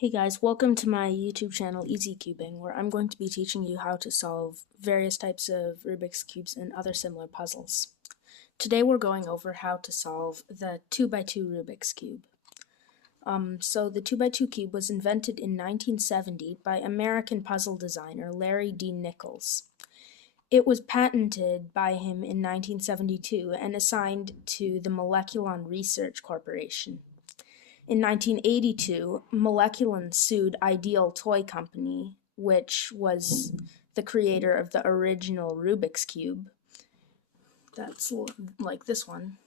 Hey guys, welcome to my YouTube channel Easy Cubing, where I'm going to be teaching you how to solve various types of Rubik's Cubes and other similar puzzles. Today we're going over how to solve the 2x2 Rubik's Cube. So the 2x2 cube was invented in 1970 by American puzzle designer Larry D. Nichols. It was patented by him in 1972 and assigned to the Moleculon Research Corporation. In 1982, Moleculon sued Ideal Toy Company, which was the creator of the original Rubik's Cube, that's like this one,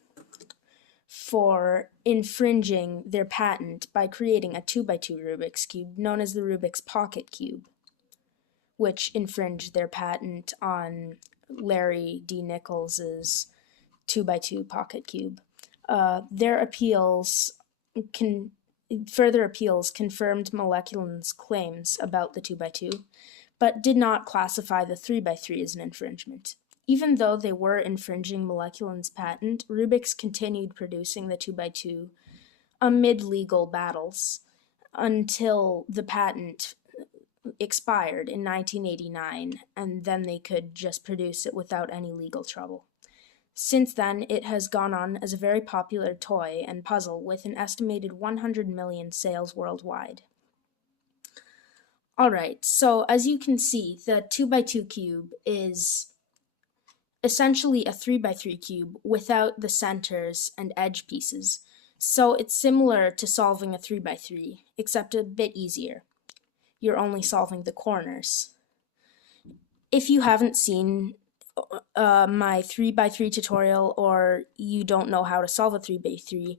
for infringing their patent by creating a 2x2 Rubik's Cube known as the Rubik's Pocket Cube, which infringed their patent on Larry D. Nichols's 2x2 Pocket Cube. Further appeals confirmed Moleculon's claims about the 2x2, but did not classify the 3x3 as an infringement. Even though they were infringing Moleculon's patent, Rubik's continued producing the 2x2 amid legal battles until the patent expired in 1989, and then they could just produce it without any legal trouble. Since then, it has gone on as a very popular toy and puzzle with an estimated 100 million sales worldwide. Alright, so as you can see, the 2x2 cube is essentially a 3x3 cube without the centers and edge pieces. So it's similar to solving a 3x3, except a bit easier. You're only solving the corners. If you haven't seen my 3x3 tutorial, or you don't know how to solve a 3x3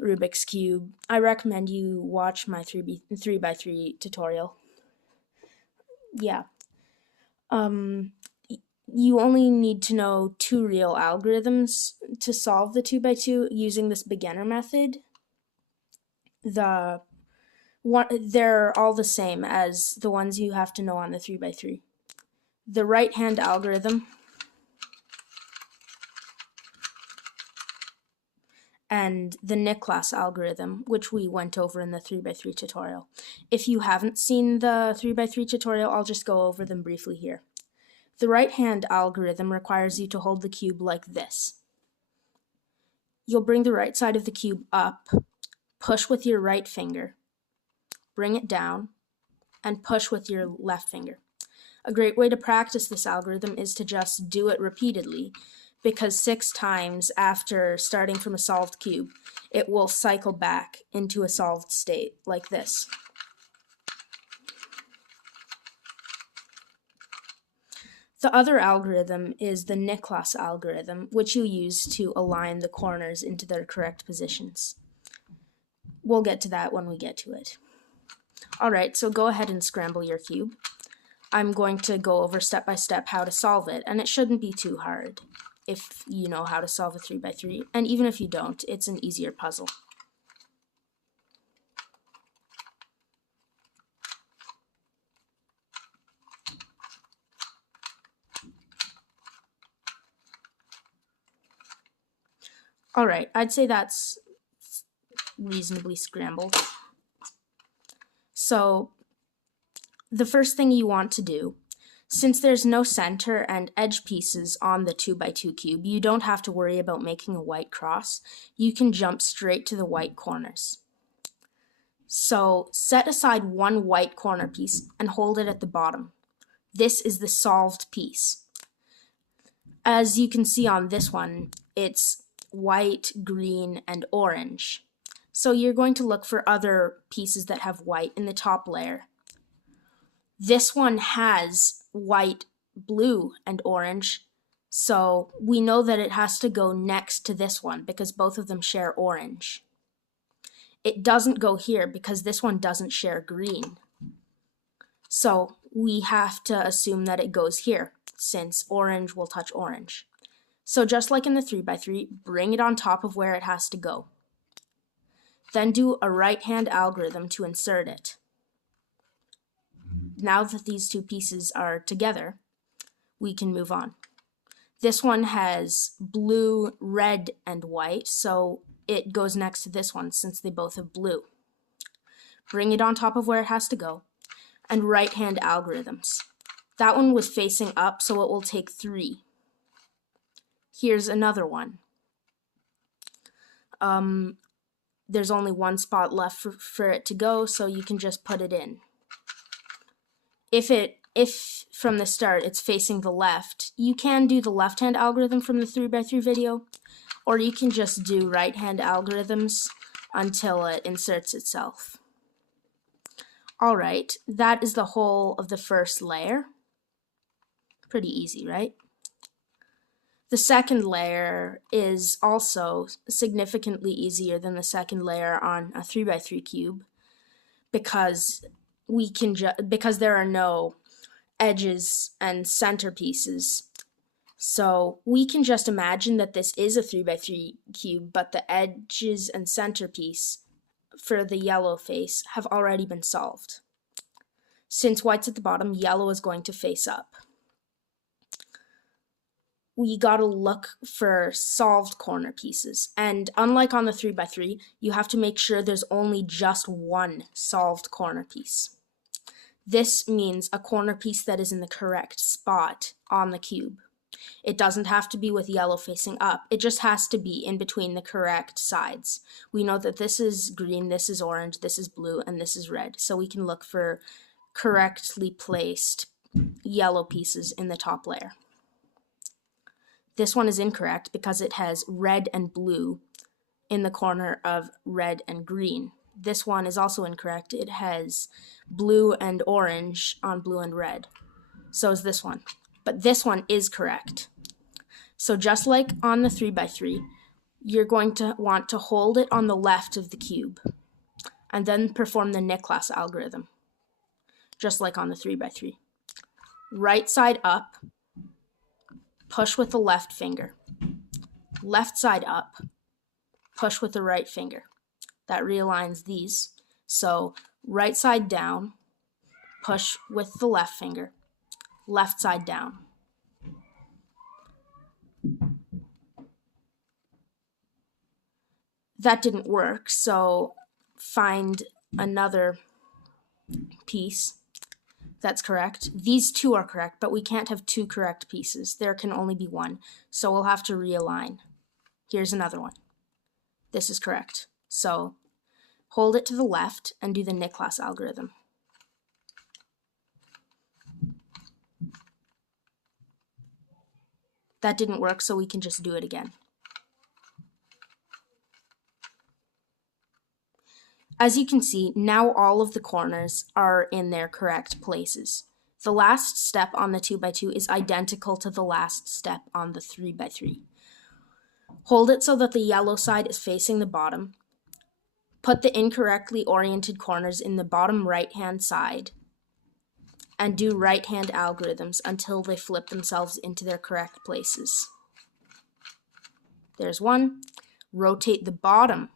Rubik's Cube, I recommend you watch my 3x3 tutorial. Yeah. You only need to know two real algorithms to solve the 2x2 using this beginner method. They're all the same as the ones you have to know on the 3x3. The right-hand algorithm and the Nichols algorithm, which we went over in the 3x3 tutorial. If you haven't seen the 3x3 tutorial, I'll just go over them briefly here. The right-hand algorithm requires you to hold the cube like this. You'll bring the right side of the cube up, push with your right finger, bring it down, and push with your left finger. A great way to practice this algorithm is to just do it repeatedly, because 6 times after starting from a solved cube, it will cycle back into a solved state like this. The other algorithm is the Nichols algorithm, which you use to align the corners into their correct positions. We'll get to that when we get to it. Alright, so go ahead and scramble your cube. I'm going to go over step by step how to solve it, and it shouldn't be too hard if you know how to solve a 3x3, and even if you don't, it's an easier puzzle. Alright, I'd say that's reasonably scrambled. So, the first thing you want to do, since there's no center and edge pieces on the 2x2 cube, you don't have to worry about making a white cross. You can jump straight to the white corners. So set aside one white corner piece and hold it at the bottom. This is the solved piece. As you can see on this one, it's white, green, and orange. So you're going to look for other pieces that have white in the top layer. This one has white, blue, and orange, so we know that it has to go next to this one because both of them share orange. It doesn't go here because this one doesn't share green. So we have to assume that it goes here, since orange will touch orange. So just like in the 3x3, bring it on top of where it has to go. Then do a right-hand algorithm to insert it. Now that these two pieces are together, we can move on. This one has blue, red, and white, so it goes next to this one since they both have blue. bring it on top of where it has to go, and right-hand algorithms. That one was facing up, so it will take 3. Here's another one. There's only one spot left for it to go, so you can just put it in. If from the start it's facing the left, you can do the left-hand algorithm from the 3x3 video, or you can just do right-hand algorithms until it inserts itself. Alright, that is the whole of the first layer. Pretty easy, right? The second layer is also significantly easier than the second layer on a 3x3 cube because there are no edges and centerpieces. So we can just imagine that this is a 3x3 cube, but the edges and centerpiece for the yellow face have already been solved. Since white's at the bottom, yellow is going to face up. We gotta look for solved corner pieces. And unlike on the 3x3, you have to make sure there's only just one solved corner piece. This means a corner piece that is in the correct spot on the cube. It doesn't have to be with yellow facing up. It just has to be in between the correct sides. We know that this is green, this is orange, this is blue, and this is red. So we can look for correctly placed yellow pieces in the top layer. This one is incorrect because it has red and blue in the corner of red and green. This one is also incorrect. It has blue and orange on blue and red. So is this one. But this one is correct. So just like on the 3x3, you're going to want to hold it on the left of the cube and then perform the Niklas algorithm, just like on the 3x3. Right side up, push with the left finger. Left side up, push with the right finger. That realigns these. So right side down, push with the left finger. Left side down. That didn't work, so find another piece that's correct. These two are correct, but we can't have 2 correct pieces. There can only be 1, so we'll have to realign. Here's another one. This is correct. So hold it to the left and do the Niklas algorithm. That didn't work, so we can just do it again. As you can see, now all of the corners are in their correct places. The last step on the 2x2 is identical to the last step on the 3x3. Hold it so that the yellow side is facing the bottom. Put the incorrectly oriented corners in the bottom right-hand side and do right-hand algorithms until they flip themselves into their correct places. There's one. Rotate the bottom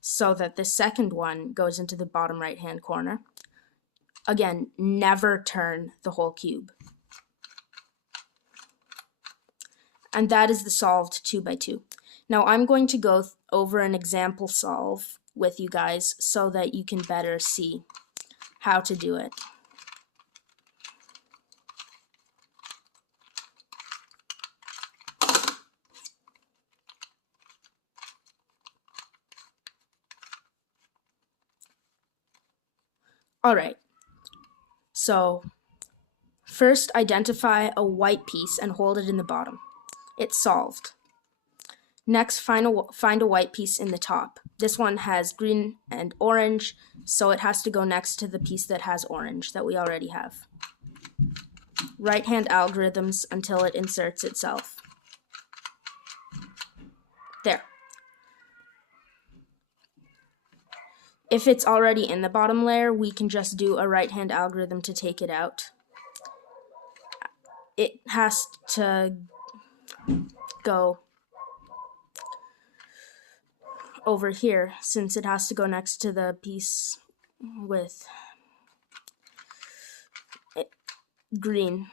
so that the second one goes into the bottom right-hand corner. Again, never turn the whole cube. And that is the solved 2x2. Now I'm going to go over an example solve with you guys so that you can better see how to do it. Alright, so first identify a white piece and hold it in the bottom. It's solved. Next, find a white piece in the top. This one has green and orange, so it has to go next to the piece that has orange that we already have. Right-hand algorithms until it inserts itself. There. If it's already in the bottom layer, we can just do a right-hand algorithm to take it out. It has to go over here since it has to go next to the piece with green.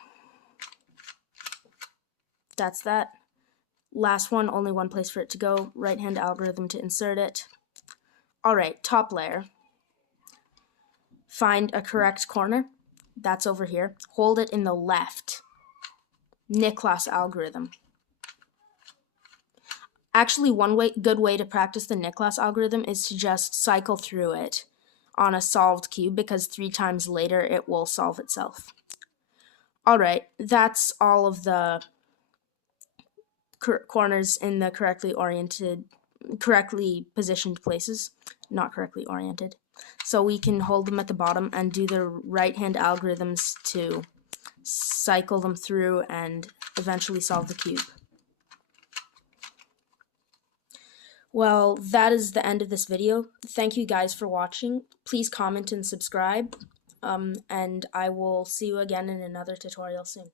That's that. Last one, only one place for it to go. Right-hand algorithm to insert it. Alright, top layer. find a correct corner. That's over here. Hold it in the left. Nicholas algorithm. Actually, good way to practice the Nicholas algorithm is to just cycle through it on a solved cube, because 3 times later it will solve itself. Alright, that's all of the corners in the correctly positioned places, not correctly oriented. So we can hold them at the bottom and do the right-hand algorithms to cycle them through and eventually solve the cube. Well, that is the end of this video. Thank you guys for watching. Please comment and subscribe, and I will see you again in another tutorial soon.